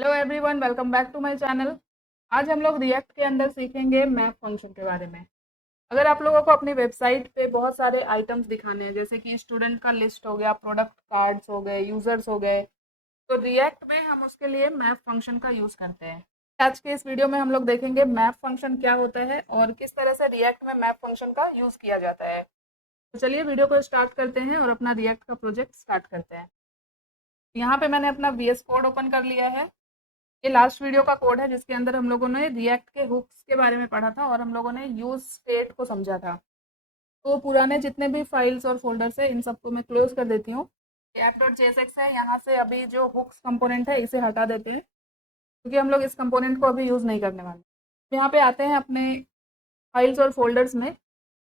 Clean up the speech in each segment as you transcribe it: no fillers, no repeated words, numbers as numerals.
Hello everyone, welcome back to my channel. आज हम लोग रिएक्ट के अंदर सीखेंगे मैप फंक्शन के बारे में। अगर आप लोगों को अपनी वेबसाइट पे बहुत सारे आइटम्स दिखाने हैं, जैसे कि स्टूडेंट का लिस्ट हो गया, प्रोडक्ट कार्ड्स हो गए, यूजर्स हो गए, तो रिएक्ट में हम उसके लिए मैप फंक्शन का यूज़ करते हैं। आज के इस वीडियो में हम लोग देखेंगे मैप फंक्शन क्या होता है और किस तरह से रिएक्ट में मैप फंक्शन का यूज़ किया जाता है। तो चलिए वीडियो को स्टार्ट करते हैं और अपना रिएक्ट का प्रोजेक्ट स्टार्ट करते हैं। यहाँ पे मैंने अपना वीएस कोड ओपन कर लिया है। ये लास्ट वीडियो का कोड है जिसके अंदर हम लोगों ने रिएक्ट के हुक्स के बारे में पढ़ा था और हम लोगों ने यूज स्टेट को समझा था। तो पुराने जितने भी फाइल्स और फोल्डर्स है इन सबको मैं क्लोज कर देती हूँ। app.jsx है, यहाँ से अभी जो हुक्स कंपोनेंट है इसे हटा देते हैं क्योंकि हम लोग इस कंपोनेंट को अभी यूज़ नहीं करने वाले। तो यहाँ पे आते हैं अपने फाइल्स और फोल्डर्स में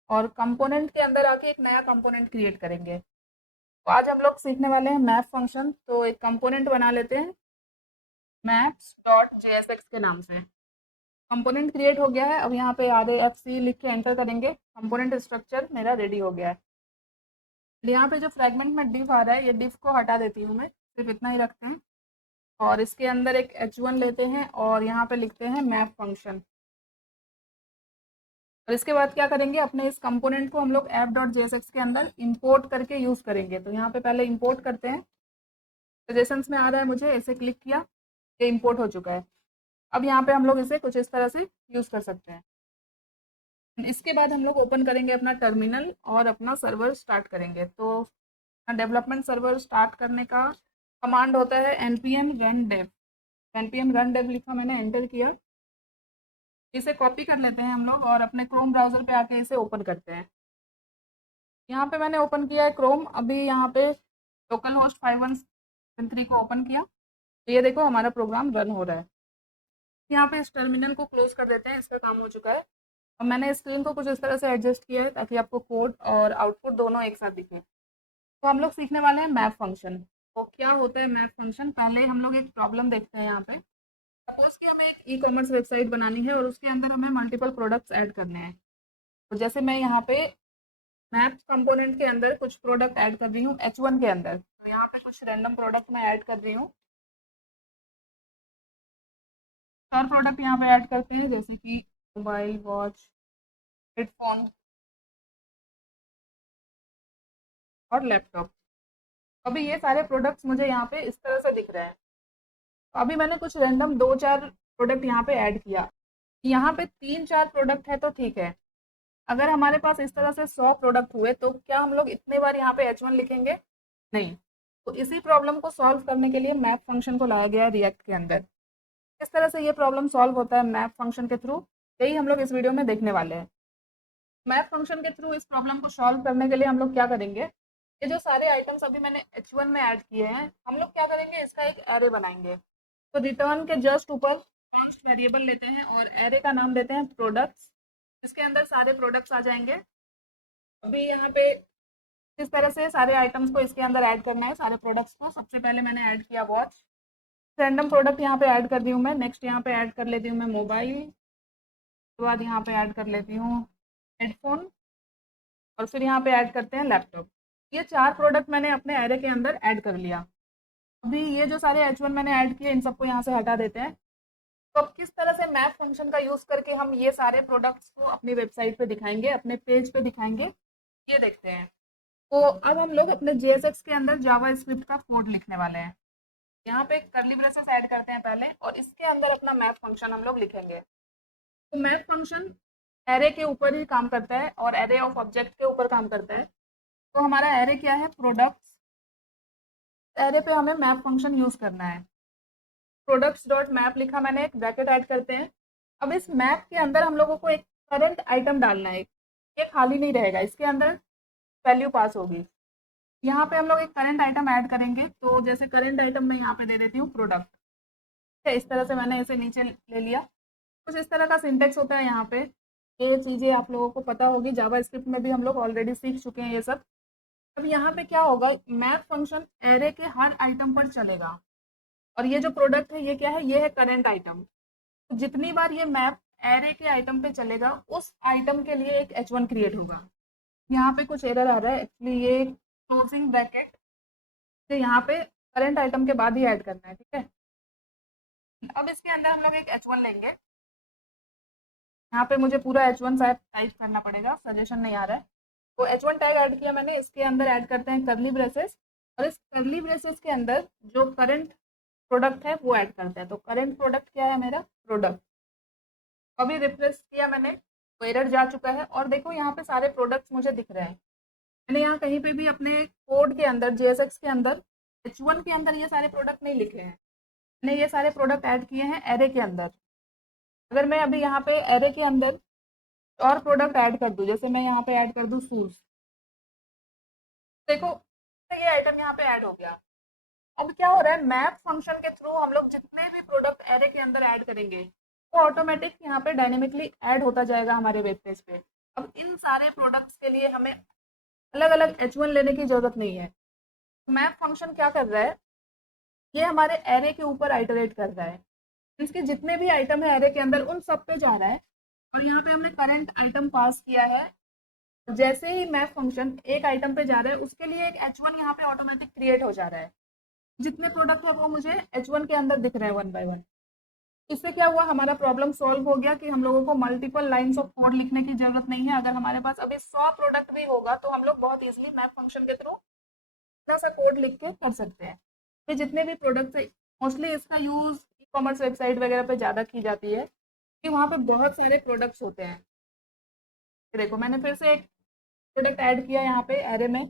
और कंपोनेंट के अंदर आके एक नया कंपोनेंट क्रिएट करेंगे। तो आज हम लोग सीखने वाले हैं मैप फंक्शन। तो एक कंपोनेंट बना लेते हैं maps.jsx के नाम से। कंपोनेंट क्रिएट हो गया है। अब यहाँ पे RAFC लिख के एंटर करेंगे। कंपोनेंट स्ट्रक्चर मेरा रेडी हो गया है। यहाँ पे जो फ्रेगमेंट में डिफ आ रहा है, ये डिफ को हटा देती हूँ मैं, सिर्फ इतना ही रखते हैं। और इसके अंदर एक H1 लेते हैं और यहाँ पे लिखते हैं मैप फंक्शन। और इसके बाद क्या करेंगे, अपने इस कंपोनेंट को हम लोग app.jsx के अंदर इंपोर्ट करके यूज़ करेंगे। तो यहाँ पे पहले इंपोर्ट करते हैं। सजेशंस में आ रहा है, मुझे ऐसे क्लिक किया, ये इंपोर्ट हो चुका है। अब यहाँ पे हम लोग इसे कुछ इस तरह से यूज़ कर सकते हैं। इसके बाद हम लोग ओपन करेंगे अपना टर्मिनल और अपना सर्वर स्टार्ट करेंगे। तो डेवलपमेंट सर्वर स्टार्ट करने का कमांड होता है npm run dev। npm run dev लिखा, मैंने एंटर किया। इसे कॉपी कर लेते हैं हम लोग और अपने क्रोम ब्राउज़र पे आके इसे ओपन करते हैं। यहाँ पे मैंने ओपन किया है क्रोम। अभी यहाँ पे लोकल होस्ट 5173 को ओपन किया, तो ये देखो हमारा प्रोग्राम रन हो रहा है। यहाँ पे इस टर्मिनल को क्लोज कर देते हैं, इसका काम हो चुका है। और मैंने स्क्रीन को कुछ इस तरह से एडजस्ट किया है ताकि आपको कोड और आउटपुट दोनों एक साथ दिखे। तो हम लोग सीखने वाले हैं मैप फंक्शन। तो क्या होता है मैप फंक्शन, पहले हम लोग एक प्रॉब्लम देखते हैं। यहाँ पे सपोज कि हमें एक ई कॉमर्स वेबसाइट बनानी है और उसके अंदर हमें मल्टीपल प्रोडक्ट्स ऐड करने हैं। तो जैसे मैं यहाँ पे मैप कंपोनेंट के अंदर कुछ प्रोडक्ट ऐड कर रही हूँ H1 के अंदर। तो यहाँ पे कुछ रैंडम प्रोडक्ट मैं ऐड कर रही हूँ। चार प्रोडक्ट यहाँ पे ऐड करते हैं, जैसे कि मोबाइल, वॉच, हेडफोन और लैपटॉप। अभी ये सारे प्रोडक्ट्स मुझे यहाँ पे इस तरह से दिख रहे हैं। तो अभी मैंने कुछ रैंडम दो चार प्रोडक्ट यहाँ पे ऐड किया। यहाँ पे तीन चार प्रोडक्ट है तो ठीक है। अगर हमारे पास इस तरह से 100 प्रोडक्ट हुए तो क्या हम लोग इतने बार यहाँ पे H1 लिखेंगे? नहीं। तो इसी प्रॉब्लम को सॉल्व करने के लिए मैप फंक्शन को लाया गया है रिएक्ट के अंदर। किस तरह से ये प्रॉब्लम सॉल्व होता है मैप फंक्शन के थ्रू, यही हम लोग इस वीडियो में देखने वाले हैं। मैप फंक्शन के थ्रू इस प्रॉब्लम को सॉल्व करने के लिए हम लोग क्या करेंगे, ये जो सारे आइटम्स अभी मैंने H1 में ऐड किए हैं, हम लोग क्या करेंगे, इसका एक एरे बनाएंगे। तो रिटर्न के जस्ट ऊपर कॉस्ट वेरिएबल लेते हैं और एरे का नाम देते हैं प्रोडक्ट्स। इसके अंदर सारे प्रोडक्ट्स आ जाएंगे। अभी यहाँ पे किस तरह से सारे आइटम्स को इसके अंदर ऐड करना है, सारे प्रोडक्ट्स को। सबसे पहले मैंने ऐड किया वॉच, रैंडम प्रोडक्ट यहाँ पे ऐड कर दी हूँ मैं। नेक्स्ट यहाँ पे ऐड कर लेती हूँ मैं मोबाइल, उसके बाद यहाँ पे ऐड कर लेती हूँ हेडफोन और फिर यहाँ पे ऐड करते हैं लैपटॉप। ये चार प्रोडक्ट मैंने अपने एरे के अंदर ऐड कर लिया। अभी ये जो सारे H1 मैंने ऐड किए, इन सबको यहाँ से हटा देते हैं। तो अब किस तरह से मैप फंक्शन का यूज़ करके हम ये सारे प्रोडक्ट्स को अपनी वेबसाइट पे दिखाएंगे, अपने पेज पे दिखाएंगे, ये देखते हैं। तो अब हम लोग अपने JSX के अंदर जावा स्क्रिप्ट का कोड लिखने वाले हैं। यहाँ पे कर्ली ब्रेसेस ऐड करते हैं पहले और इसके अंदर अपना मैप फंक्शन हम लोग लिखेंगे। तो मैप फंक्शन एरे के ऊपर ही काम करता है और एरे ऑफ ऑब्जेक्ट के ऊपर काम करता है। तो हमारा एरे क्या है, प्रोडक्ट्स। एरे पे हमें मैप फंक्शन यूज़ करना है। प्रोडक्ट्स डॉट मैप लिखा मैंने, एक ब्रैकेट ऐड करते हैं। अब इस मैप के अंदर हम लोगों को एक करंट आइटम डालना है। ये खाली नहीं रहेगा, इसके अंदर वैल्यू पास होगी। यहाँ पे हम लोग एक करंट आइटम ऐड करेंगे। तो जैसे करंट आइटम मैं यहाँ पे दे देती हूँ प्रोडक्ट। इस तरह से मैंने इसे नीचे ले लिया। कुछ इस तरह का सिंटेक्स होता है यहाँ पे। ये चीज़ें आप लोगों को पता होगी, जावा स्क्रिप्ट में भी हम लोग ऑलरेडी सीख चुके हैं ये सब। अब यहाँ पे क्या होगा, मैप फंक्शन एरे के हर आइटम पर चलेगा। और ये जो प्रोडक्ट है ये क्या है, ये है करंट आइटम। तो जितनी बार ये मैप एरे के आइटम पे चलेगा, उस आइटम के लिए एक H1 क्रिएट होगा। यहाँ पे कुछ एरर आ रहा है एक्चुअली, ये क्लोजिंग ब्रैकेट से यहाँ पे करंट आइटम के बाद ही ऐड करना है, ठीक है। अब इसके अंदर हम लोग एक H1 लेंगे। यहाँ पे मुझे पूरा H1 शायद टाइप करना पड़ेगा, सजेशन नहीं आ रहा है। तो H1 टैग ऐड किया मैंने। इसके अंदर ऐड करते हैं करली ब्रेसेस, और इस करली ब्रेसेस के अंदर जो करंट प्रोडक्ट है वो ऐड करते हैं। तो करंट प्रोडक्ट क्या है मेरा, प्रोडक्ट। अभी रिफ्रेश किया मैंने तो एरर जा चुका है, और देखो यहाँ पे सारे प्रोडक्ट्स मुझे दिख रहे हैं। मैंने यहाँ कहीं पे भी अपने कोड के अंदर JSX के अंदर H1 के अंदर ये सारे प्रोडक्ट नहीं लिखे हैं। मैंने ये सारे प्रोडक्ट ऐड किए हैं एरे के अंदर। अगर मैं अभी यहाँ पे एरे के अंदर और प्रोडक्ट ऐड कर दूं, जैसे मैं यहाँ पे ऐड कर दूं शूज, देखो ये आइटम यहाँ पे ऐड हो गया। अब क्या हो रहा है, मैप फंक्शन के थ्रू हम लोग जितने भी प्रोडक्ट एरे के अंदर ऐड करेंगे वो ऑटोमेटिक यहाँ पे डायनेमिकली ऐड होता जाएगा हमारे वेब पेज पे। अब इन सारे प्रोडक्ट्स के लिए हमें अलग अलग H1 लेने की जरूरत नहीं है। मैप फंक्शन क्या कर रहा है, ये हमारे एरे के ऊपर आइटरेट कर रहा है। इसके जितने भी आइटम है एरे के अंदर उन सब पे जा रहा है, और यहाँ पे हमने करंट आइटम पास किया है। जैसे ही मैप फंक्शन एक आइटम पे जा रहा है उसके लिए एक H1 यहाँ पे ऑटोमेटिक क्रिएट हो जा रहा है। जितने प्रोडक्ट है वो मुझे H1 के अंदर दिख रहे हैं वन बाय वन। इससे क्या हुआ, हमारा प्रॉब्लम सॉल्व हो गया कि हम लोगों को मल्टीपल लाइंस ऑफ कोड लिखने की जरूरत नहीं है। अगर हमारे पास अभी 100 प्रोडक्ट भी होगा तो हम लोग बहुत इजीली मैप फंक्शन के थ्रू इतना सा कोड लिख के कर सकते हैं। ये जितने भी प्रोडक्ट्स है, मोस्टली इसका यूज़ ई कॉमर्स वेबसाइट वगैरह पे ज़्यादा की जाती है कि वहाँ पे बहुत सारे प्रोडक्ट्स होते हैं। देखो मैंने फिर से एक प्रोडक्ट ऐड किया यहाँ पे एरे में,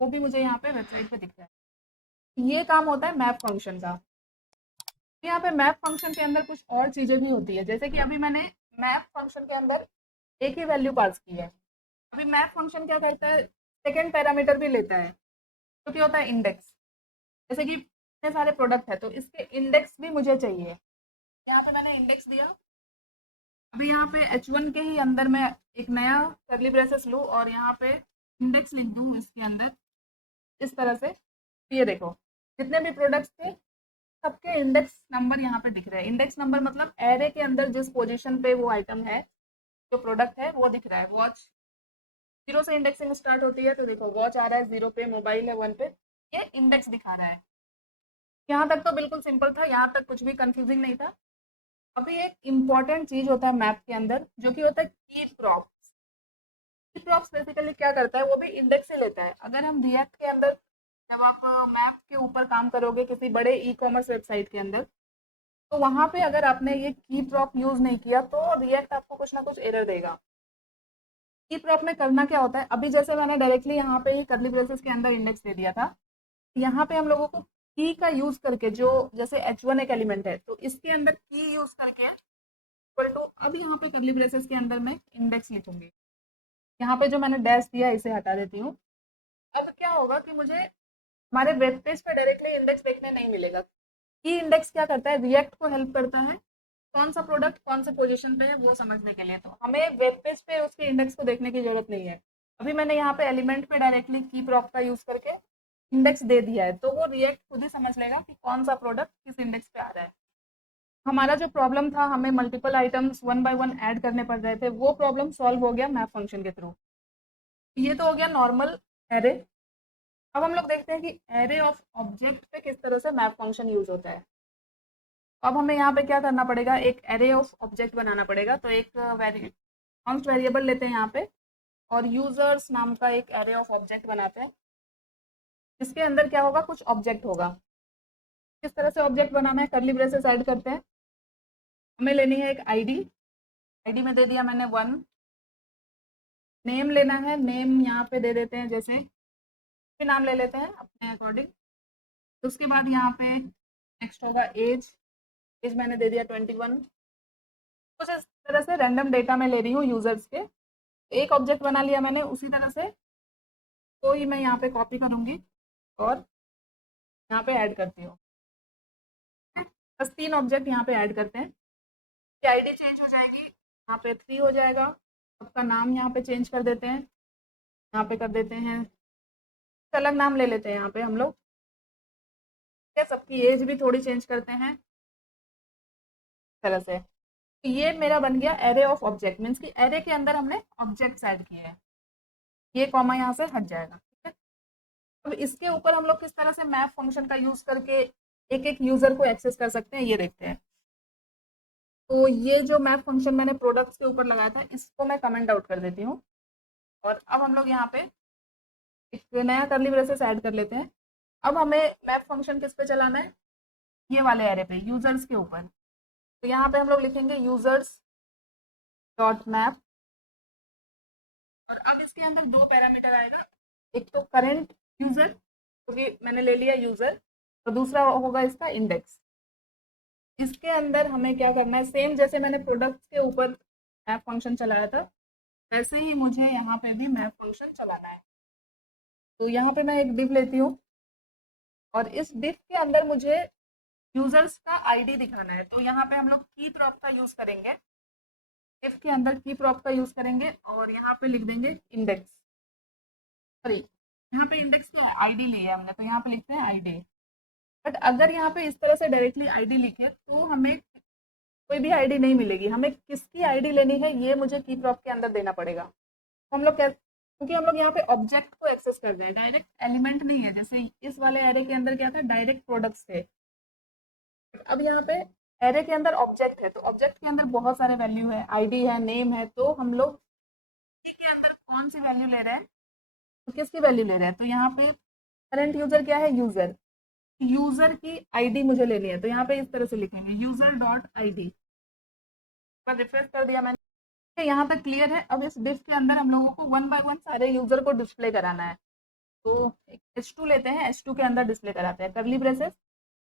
वो भी मुझे यहाँ पे वेबसाइट पे दिख रहा है। ये काम होता है मैप फंक्शन का। यहाँ पे मैप फंक्शन के अंदर कुछ और चीज़ें भी होती है, जैसे कि अभी मैंने मैप फंक्शन के अंदर एक ही वैल्यू पास की है। अभी मैप फंक्शन क्या करता है, सेकेंड पैरामीटर भी लेता है, तो क्या होता है, इंडेक्स। जैसे कि इतने सारे प्रोडक्ट है तो इसके इंडेक्स भी मुझे चाहिए। यहाँ पे मैंने इंडेक्स दिया। अभी यहाँ पे H1 के ही अंदर मैं एक नया करली ब्रेसेस लूँ और यहाँ पे इंडेक्स लिख दूँ इसके अंदर इस तरह से। ये देखो जितने भी प्रोडक्ट्स थे सबके इंडेक्स नंबर यहाँ पे दिख रहे हैं। इंडेक्स नंबर मतलब एरे के अंदर जिस पोजीशन पे वो आइटम है, जो प्रोडक्ट है वो दिख रहा है। वॉच 0 से इंडेक्सिंग स्टार्ट होती है, तो देखो वॉच आ रहा है 0 पे, मोबाइल है 1 पे, ये इंडेक्स दिखा रहा है। यहाँ तक तो बिल्कुल सिंपल था, यहाँ तक कुछ भी कंफ्यूजिंग नहीं था। अभी एक इम्पॉर्टेंट चीज होता है मैप के अंदर जो कि होता है की प्रॉप। की प्रॉप्स बेसिकली क्या करता है, वो भी इंडेक्स से लेता है। अगर हम रिएक्ट के अंदर जब आप मैप के ऊपर काम करोगे किसी बड़े ई कॉमर्स वेबसाइट के अंदर, तो वहां पे अगर आपने ये की प्रॉप यूज नहीं किया तो रिएक्ट आपको कुछ ना कुछ एरर देगा। की प्रॉप में करना क्या होता है, अभी जैसे मैंने डायरेक्टली यहाँ पे ही करली ब्रेसेस के अंदर इंडेक्स दे दिया था, यहाँ पे हम लोगों को की का यूज करके, जो जैसे H1 एक एलिमेंट है तो इसके अंदर की यूज करके इक्वल टू, अब यहाँ पे करली ब्रेसेस के अंदर मैं इंडेक्स लिखूंगी। यहाँ पे जो मैंने डैश दिया इसे हटा देती हूँ। अब क्या होगा कि मुझे हमारे वेब पेज पे डायरेक्टली इंडेक्स देखने नहीं मिलेगा। की इंडेक्स क्या करता है, रिएक्ट को हेल्प करता है कौन सा प्रोडक्ट कौन से पोजीशन पे है वो समझने के लिए। तो हमें वेब पेज पे उसके इंडेक्स को देखने की जरूरत नहीं है। अभी मैंने यहाँ पे एलिमेंट पे डायरेक्टली की प्रॉप का यूज करके इंडेक्स दे दिया है, तो वो रिएक्ट खुद ही समझ लेगा कि कौन सा प्रोडक्ट किस इंडेक्स पे आ रहा है। हमारा जो प्रॉब्लम था, हमें multiple items one by one add करने पड़ रहे थे, वो प्रॉब्लम सॉल्व हो गया मैप फंक्शन के थ्रू। ये तो हो गया नॉर्मल एरे। अब हम लोग देखते हैं कि एरे ऑफ ऑब्जेक्ट पे किस तरह से मैप फंक्शन यूज होता है। अब हमें यहाँ पे क्या करना पड़ेगा, एक एरे ऑफ ऑब्जेक्ट बनाना पड़ेगा। तो एक कांस्ट वेरिएबल लेते हैं यहाँ पे, और यूजर्स नाम का एक एरे ऑफ ऑब्जेक्ट बनाते हैं। इसके अंदर क्या होगा, कुछ ऑब्जेक्ट होगा। किस तरह से ऑब्जेक्ट बनाना है, करली ब्रेसेस ऐड करते हैं। हमें लेनी है एक आईडी, आईडी में दे दिया मैंने 1। नेम लेना है, नेम यहाँ पे दे देते हैं, जैसे भी नाम ले लेते हैं अपने अकॉर्डिंग। उसके बाद यहाँ पे नेक्स्ट होगा एज, एज मैंने दे दिया 21। कुछ इस तरह से रैंडम डेटा मैं ले रही हूँ यूजर्स के। एक ऑब्जेक्ट बना लिया मैंने, उसी तरह से तो ही मैं यहाँ पे कॉपी करूँगी और यहाँ पे ऐड करती हूँ। बस 3 ऑब्जेक्ट यहाँ पे ऐड करते हैं। आईडी चेंज हो जाएगी, यहाँ पे 3 हो जाएगा। सबका नाम यहाँ पे चेंज कर देते हैं, यहाँ पे कर देते हैं अलग नाम ले लेते हैं यहाँ पे हम लोग। सबकी एज भी थोड़ी चेंज करते हैं इस तरह से। तो ये मेरा बन गया एरे ऑफ ऑब्जेक्ट, मीन्स कि एरे के अंदर हमने ऑब्जेक्ट्स ऐड किए हैं। ये कॉमा यहाँ से हट जाएगा, ठीक है। अब इसके ऊपर हम लोग किस तरह से मैप फंक्शन का यूज करके एक एक यूजर को एक्सेस कर सकते हैं ये देखते हैं। तो ये जो मैप फंक्शन मैंने प्रोडक्ट्स के ऊपर लगाया था, इसको मैं कमेंट आउट कर देती हूँ। और अब हम लोग यहाँ पे एक नया करली ब्रेसेस ऐड कर लेते हैं। अब हमें मैप फंक्शन किस पे चलाना है, ये वाले एरे पे, यूजर्स के ऊपर। तो यहाँ पे हम लोग लिखेंगे यूजर्स डॉट मैप, और अब इसके अंदर दो पैरामीटर आएगा, एक तो करंट यूजर, क्योंकि मैंने ले लिया यूजर, और दूसरा होगा इसका इंडेक्स। इसके अंदर हमें क्या करना है, सेम जैसे मैंने प्रोडक्ट्स के ऊपर मैप फंक्शन चलाया था, वैसे ही मुझे यहाँ पे भी मैप फंक्शन चलाना है। तो यहाँ पे मैं एक डिव लेती हूँ, और इस डिव के अंदर मुझे यूजर्स का आईडी दिखाना है। तो यहाँ पे हम लोग की प्रॉप का यूज करेंगे, डिव के अंदर की प्रॉप का यूज करेंगे, और यहाँ पे लिख देंगे इंडेक्स, सॉरी यहाँ पे इंडेक्स क्या है, आईडी लिया हमने, तो यहाँ पे लिखते हैं आईडी। बट अगर यहाँ पे इस तरह से डायरेक्टली आईडी लिखे तो हमें कोई भी आईडी नहीं मिलेगी, हमें किसकी आईडी लेनी है ये मुझे की प्रॉप के अंदर देना पड़ेगा। तो हम लोग क्या, क्योंकि हम लोग यहाँ पे ऑब्जेक्ट को एक्सेस कर रहे हैं, डायरेक्ट एलिमेंट नहीं है, जैसे इस वाले एरे के अंदर क्या था, डायरेक्ट प्रोडक्ट्स थे। अब यहाँ पे एरे के अंदर ऑब्जेक्ट है, तो ऑब्जेक्ट के अंदर बहुत सारे वैल्यू है, आईडी है, नेम है, तो हम लोग के अंदर कौन सी वैल्यू ले रहे हैं, तो किसकी वैल्यू ले रहे हैं। तो यहाँ पे करंट यूजर क्या है, यूजर, यूजर की आईडी मुझे लेनी है, तो यहाँ पे इस तरह से लिखेंगे यूजर डॉट आईडी। पर रिफ्रेश कर दिया मैंने, यहाँ तक क्लियर है। अब इस डिफ के अंदर हम लोगों को वन बाय वन सारे यूजर को डिस्प्ले कराना है। तो H2 लेते हैं, H2 के अंदर डिस्प्ले कराते हैं करली ब्रेसेस।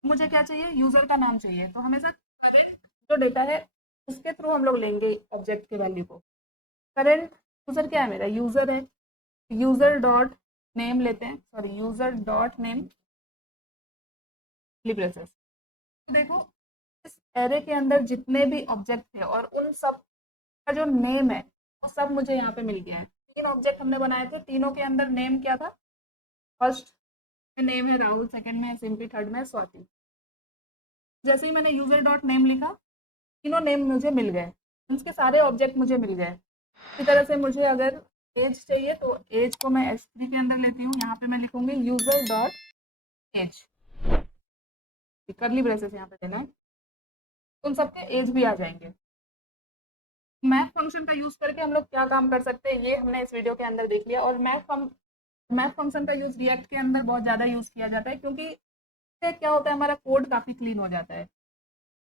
मुझे क्या चाहिए, यूजर का नाम चाहिए, तो हमेशा करेंट जो डेटा है उसके थ्रू हम लोग लेंगे ऑब्जेक्ट के वैल्यू को। करेंट यूजर क्या है, मेरा यूजर है, यूजर डॉट नेम लेते हैं, सॉरी यूजर डॉट नेम करली ब्रेसेस। तो देखो इस एरे के अंदर जितने भी ऑब्जेक्ट थे और उन सब का जो नेम है वो सब मुझे यहाँ पे मिल गया है। 3 ऑब्जेक्ट हमने बनाए थे, तीनों के अंदर नेम क्या था, फर्स्ट में नेम है राहुल, सेकंड में सिंपी, थर्ड में स्वाति। जैसे ही मैंने यूजर डॉट नेम लिखा, तीनों नेम मुझे मिल गए, उसके सारे ऑब्जेक्ट मुझे मिल गए। इसी तरह से मुझे अगर एज चाहिए तो एज को मैं S3 के अंदर लेती हूँ, यहाँ पे मैं लिखूंगी user dot age, curly braces यहाँ पे देना है, उन सबके एज भी आ जाएंगे। मैथ फंक्शन का यूज करके हम लोग क्या काम कर सकते हैं, ये हमने इस वीडियो के अंदर देख लिया। और मैथ फंक्शन का यूज रिएक्ट के अंदर बहुत ज़्यादा यूज किया जाता है, क्योंकि इससे क्या होता है, हमारा कोड काफ़ी क्लीन हो जाता है।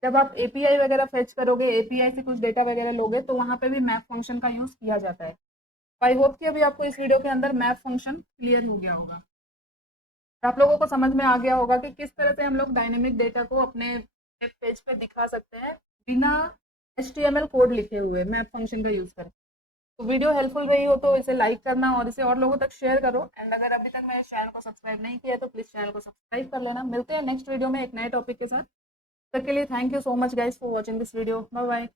जब आप एपीआई वगैरह फेच करोगे, एपीआई से कुछ डेटा वगैरह लोगे, तो वहाँ पे भी मैथ फंक्शन का यूज किया जाता है। आई होप कि अभी आपको इस वीडियो के अंदर मैथ फंक्शन क्लियर हो गया होगा, और आप लोगों को समझ में आ गया होगा कि किस तरह से हम लोग डायनेमिक डेटा को अपने वेब पेज पे दिखा सकते हैं बिना HTML कोड लिखे हुए मैप फंक्शन का यूज़ करके। तो वीडियो हेल्पफुल रही हो तो इसे लाइक करना और इसे और लोगों तक शेयर करो। एंड अगर अभी तक मेरे चैनल को सब्सक्राइब नहीं किया तो प्लीज़ चैनल को सब्सक्राइब कर लेना। मिलते हैं नेक्स्ट वीडियो में एक नए टॉपिक के साथ। तब तक के लिए thank you so much guys for watching this video. Bye bye.